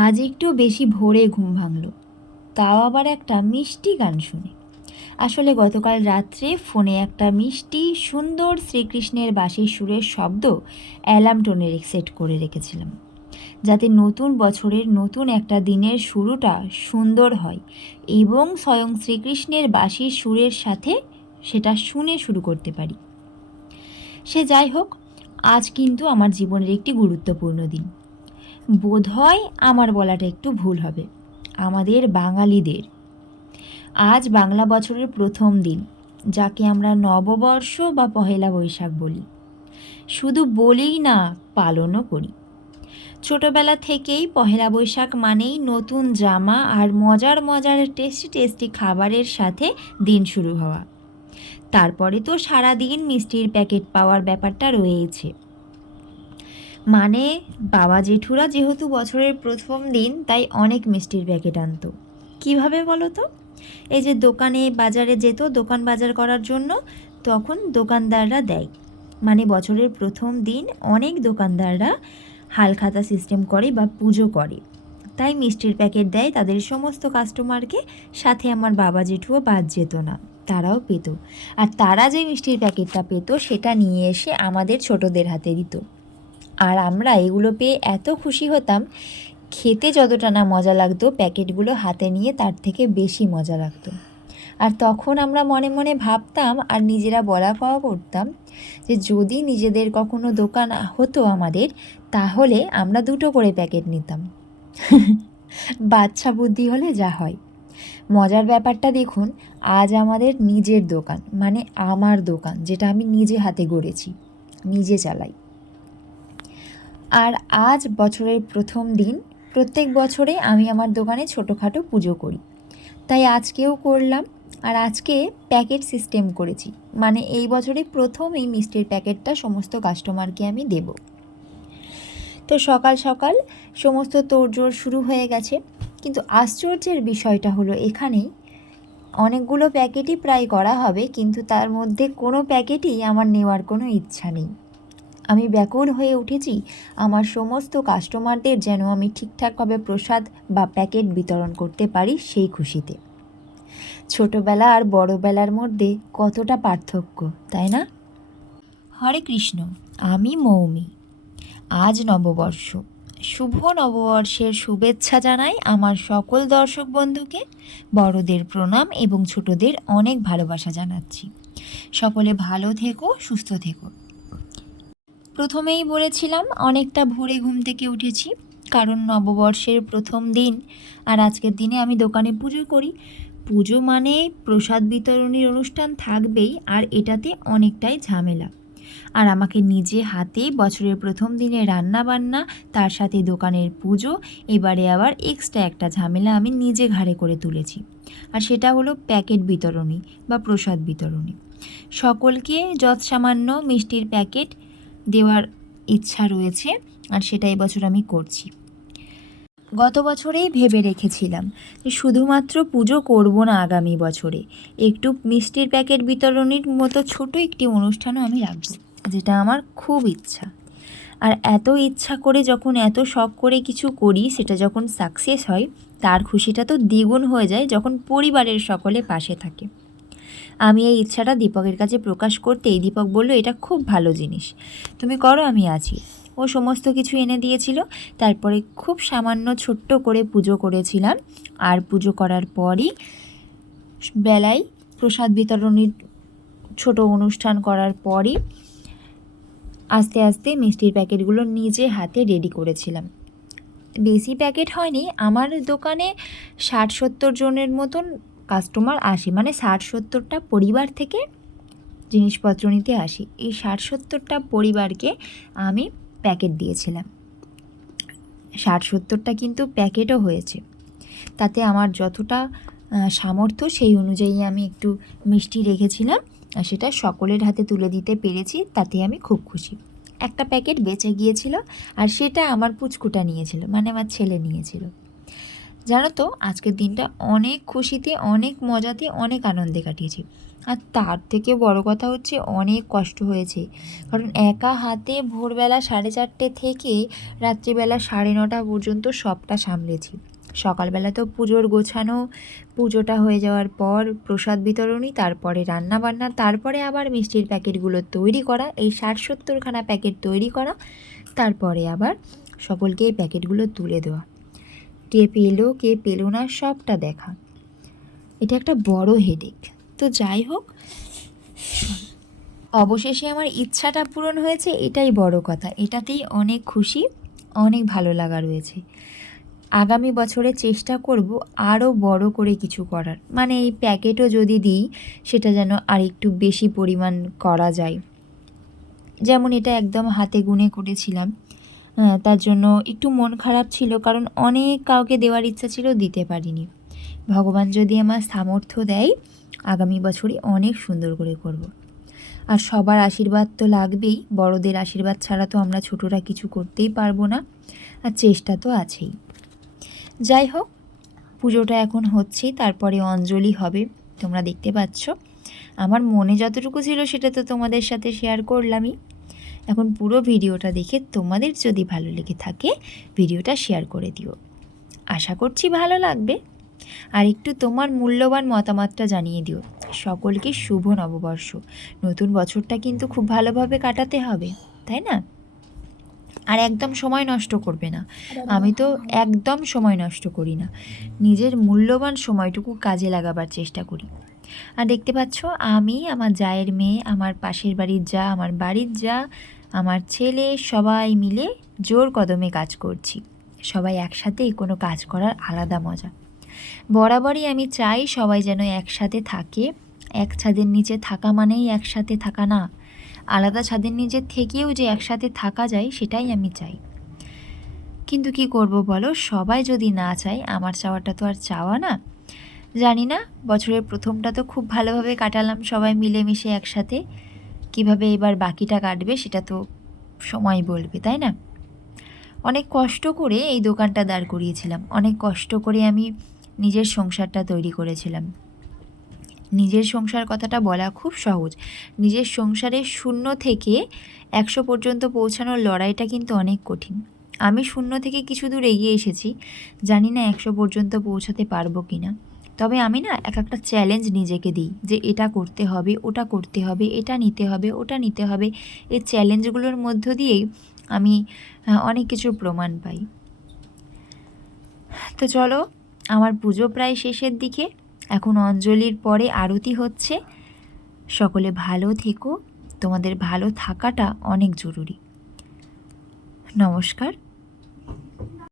আজ একটু বেশি ভোরে ঘুম ভাঙল, তাও আবার একটা মিষ্টি গান শুনে। আসলে গতকাল রাত্রে ফোনে একটা মিষ্টি সুন্দর শ্রীকৃষ্ণের বাঁশির সুরের শব্দ অ্যালার্ম টোনে সেট করে রেখেছিলাম, যাতে নতুন বছরের নতুন একটা দিনের শুরুটা সুন্দর হয় এবং স্বয়ং শ্রীকৃষ্ণের বাঁশির সুরের সাথে সেটা শুনে শুরু করতে পারি। সে যাই হোক, আজ কিন্তু আমার জীবনের একটি গুরুত্বপূর্ণ দিন। বোধহয় আমার বলাটা একটু ভুল হবে, আমাদের বাঙালিদের আজ বাংলা বছরের প্রথম দিন, যাকে আমরা নববর্ষ বা পহেলা বৈশাখ বলি। শুধু বলিই না, পালনও করি। ছোটবেলা থেকেই পহেলা বৈশাখ মানেই নতুন জামা আর মজার মজার টেস্টি টেস্টি খাবারের সাথে দিন শুরু হওয়া। তারপরে তো সারা দিন মিষ্টির প্যাকেট পাওয়ার ব্যাপারটা রয়েছে। মানে বাবা জেঠুরা যেহেতু বছরের প্রথম দিন, তাই অনেক মিষ্টির প্যাকেট আনতো। কিভাবে বলো তো? এই যে দোকানে বাজারে যেত দোকান বাজার করার জন্য, তখন দোকানদাররা দেয়। মানে বছরের প্রথম দিন অনেক দোকানদাররা হালখাতা সিস্টেম করে বা পুজো করে, তাই মিষ্টির প্যাকেট দেয় তাদের সমস্ত কাস্টমারকে। সাথে আমার বাবা জেঠুও বাদ যেত না, তারাও পেত। আর তারা যে মিষ্টির প্যাকেটটা পেত সেটা নিয়ে এসে আমাদের ছোটদের হাতে দিত। আর আমরা এগুলো পেয়ে এত খুশি হতাম, খেতে যতটা না মজা লাগতো, প্যাকেটগুলো হাতে নিয়ে তার থেকে বেশি মজা লাগতো। আর তখন আমরা মনে মনে ভাবতাম আর নিজেরা বলা কওয়া করতাম যে যদি নিজেদের কখনো দোকান হতো আমাদের, তাহলে আমরা 2টো করে প্যাকেট নিতাম। বাচ্চা বুদ্ধি হলে যা হয়। মজার ব্যাপারটা দেখুন, আজ আমাদের নিজের দোকান, মানে আমার দোকান, যেটা আমি নিজে হাতে গড়েছি, নিজে চালাই। আর আজ বছরের প্রথম দিন। প্রত্যেক বছরে আমি আমার দোকানে ছোটোখাটো পুজো করি, তাই আজকেও করলাম। আর আজকে প্যাকেট সিস্টেম করেছি, মানে এই বছরে প্রথম এই মিষ্টির প্যাকেটটা সমস্ত কাস্টমারকে আমি দেব। তো সকাল সকাল সমস্ত তোড়জোড় শুরু হয়ে গেছে। কিন্তু আশ্চর্যের বিষয়টা হলো এখানেই, অনেকগুলো প্যাকেটই প্রায় করা হবে, কিন্তু তার মধ্যে কোনো প্যাকেটই আমার নেওয়ার কোনো ইচ্ছা নেই। আমি ব্যাকুল হয়ে উঠেছি আমার সমস্ত কাস্টমারদের যেন আমি ঠিকঠাকভাবে প্রসাদ বা প্যাকেট বিতরণ করতে পারি, সেই খুশিতে। ছোটবেলা আর বড়বেলার মধ্যে কতটা পার্থক্য, তাই না? হরে কৃষ্ণ, আমি মৌমি। আজ নববর্ষ। শুভ নববর্ষের শুভেচ্ছা জানাই আমার সকল দর্শক বন্ধুকে। বড়দের প্রণাম এবং ছোটদের অনেক ভালোবাসা জানাচ্ছি। সকলে ভালো থেকো, সুস্থ থেকো। প্রথমেই বলেছিলাম অনেকটা ভোরে ঘুম থেকে উঠেছি, কারণ নববর্ষের প্রথম দিন। আর আজকের দিনে আমি দোকানে পুজো করি। পুজো মানে প্রসাদ বিতরণীর অনুষ্ঠান থাকবেই, আর এটাতে অনেকটাই ঝামেলা। আর আমাকে নিজে হাতে বছরের প্রথম দিনে রান্না বান্না, তার সাথে দোকানের পুজো, এবারে আবার এক্সট্রা একটা ঝামেলা আমি নিজে ঘাড়ে করে তুলেছি। আর সেটা হলো প্যাকেট বিতরণী বা প্রসাদ বিতরণী। সকলকে যৎসামান্য মিষ্টির প্যাকেট দেওয়ার ইচ্ছা রয়েছে, আর সেটা এবছর আমি করছি। গত বছরেই ভেবে রেখেছিলাম যে শুধুমাত্র পুজো করব না, আগামী বছরে একটু মিষ্টির প্যাকেট বিতরণীর মতো ছোট একটি অনুষ্ঠানও আমি রাখব, যেটা আমার খুব ইচ্ছা। আর এত ইচ্ছা করে যখন এত শখ করে কিছু করি, সেটা যখন সাকসেস হয়, তার খুশিটা তো দ্বিগুণ হয়ে যায় যখন পরিবারের সকলে পাশে থাকে। আমি এই ইচ্ছাটা দীপকের কাছে প্রকাশ করতেই দীপক বলল, এটা খুব ভালো জিনিস, তুমি করো, আমি আছি। ও সমস্ত কিছু এনে দিয়েছিল। তারপরে খুব সামান্য ছোট্ট করে পুজো করেছিলাম। আর পুজো করার পরই বেলায় প্রসাদ বিতরণীর ছোট অনুষ্ঠান করার পরই আস্তে আস্তে মিষ্টির প্যাকেটগুলো নিজে হাতে রেডি করেছিলাম। বেশি প্যাকেট হয়নি, আমার দোকানে 60-70 জনের মতন কাস্টমার আসে, মানে 60-70টা পরিবার থেকে জিনিসপত্র নিতে আসি। এই 60-70টা পরিবারকে আমি প্যাকেট দিয়েছিলাম। 60-70টা কিন্তু প্যাকেটও হয়েছে। তাতে আমার যতটা সামর্থ্য, সেই অনুযায়ী আমি একটু মিষ্টি রেখেছিলাম, আর সেটা সকলের হাতে তুলে দিতে পেরেছি, তাতে আমি খুব খুশি। একটা প্যাকেট বেঁচে গিয়েছিল, আর সেটা আমার পুচকুটা নিয়েছিল, মানে আমার ছেলে নিয়েছিল। জানো তো আজকের দিনটা অনেক খুশিতে, অনেক মজাতে, অনেক আনন্দে কাটিয়েছি। আর তার থেকে বড় কথা হচ্ছে অনেক কষ্ট হয়েছে, কারণ একা হাতে ভোরবেলা 4:30 থেকে রাত্রিবেলা 9:30 পর্যন্ত সবটা সামলেছি। সকালবেলা তো পুজোর গোছানো, পুজোটা হয়ে যাওয়ার পর প্রসাদ বিতরণী, তারপরে রান্নাবান্না, তারপরে আবার মিষ্টির প্যাকেটগুলো তৈরি করা, এই 60-70খানা প্যাকেট তৈরি করা, তারপরে আবার সকলকে এই প্যাকেটগুলো তুলে দেওয়া, কে পেলো কে পেলো না সবটা দেখা। এটা একটা বড় হেডেক। তো যাই হোক, অবশেষে আমার ইচ্ছাটা পূরণ হয়েছে, এটাই বড় কথা। এটাতেই অনেক খুশি, অনেক ভালো লাগা রয়েছে। আগামী বছরে চেষ্টা করব আরও বড় করে কিছু করার, মানে এই প্যাকেটও যদি দিই সেটা যেন আর একটু বেশি পরিমাণ করা যায়। যেমন এটা একদম হাতে গুনে করেছিলাম, তার জন্য একটু মন খারাপ ছিল, কারণ অনেক কাউকে দেওয়ার ইচ্ছা ছিল, দিতে পারিনি। ভগবান যদি আমার সামর্থ্য দেয়, আগামী বছরই অনেক সুন্দর করে করব। আর সবার আশীর্বাদ তো লাগবেই, বড়দের আশীর্বাদ ছাড়া তো আমরা ছোটরা কিছু করতেই পারবো না, আর চেষ্টা তো আছেই। যাই হোক, পুজোটা এখন হচ্ছেই, তারপরে অঞ্জলি হবে, তোমরা দেখতে পাচ্ছ। আমার মনে যতটুকু ছিল সেটা তো তোমাদের সাথে শেয়ার করলামই। এখন পুরো ভিডিওটা দেখে তোমাদের যদি ভালো লেগে থাকে ভিডিওটা শেয়ার করে দিও, আশা করছি ভালো লাগবে। আর একটু তোমার মূল্যবান মতামতটা জানিয়ে দিও। সকলকে শুভ নববর্ষ। নতুন বছরটা কিন্তু খুব ভালোভাবে কাটাতে হবে, তাই না? আর একদম সময় নষ্ট করবে না। আমি তো একদম সময় নষ্ট করি না, নিজের মূল্যবান সময়টুকু কাজে লাগাবার চেষ্টা করি। আর দেখতে পাচ্ছ, আমি, আমার জায়ের মেয়ে, আমার পাশের বাড়ির যা, আমার বাড়ির যা, আমার ছেলে, সবাই মিলে জোর কদমে কাজ করছি। সবাই একসাথে কোনো কাজ করার আলাদা মজা। বরাবরই আমি চাই সবাই যেন একসাথে থাকে। এক ছাদের নিচে থাকা মানেই একসাথে থাকা না, আলাদা ছাদের নিচে থেকেও যে একসাথে থাকা যায় সেটাই আমি চাই। কিন্তু কি করব বলো, সবাই যদি না চায়, আমার চাওয়াটা তো আর চাওয়া না। জানি না, বছরের প্রথমটা তো খুব ভালোভাবে কাটালাম সবাই মিলেমিশে একসাথে, কিভাবে এবার বাকিটা কাটবে সেটা তো সময় বলবে, তাই না? অনেক কষ্ট করে এই দোকানটা দাঁড় করিয়েছিলাম, অনেক কষ্ট করে আমি নিজের সংসারটা তৈরি করেছিলাম। নিজের সংসার কথাটা বলা খুব সহজ, নিজের সংসারে 0 থেকে 100 পর্যন্ত পৌঁছানোর লড়াইটা কিন্তু অনেক কঠিন। আমি 0 থেকে কিছু দূর এগিয়ে এসেছি, জানি না 100 পর্যন্ত পৌঁছাতে পারবো কি না। তবে আমি না একটা চ্যালেঞ্জ নিজেকে দিই, যে এটা করতে হবে, ওটা করতে হবে, এটা নিতে হবে, ওটা নিতে হবে। এই চ্যালেঞ্জগুলোর মধ্য দিয়েই আমি অনেক কিছুর প্রমাণ পাই। তো চলো, আমার পুজো প্রায় শেষের দিকে, এখন অঞ্জলির পরে আরতি হচ্ছে। সকলে ভালো থেকো, তোমাদের ভালো থাকাটা অনেক জরুরি। নমস্কার।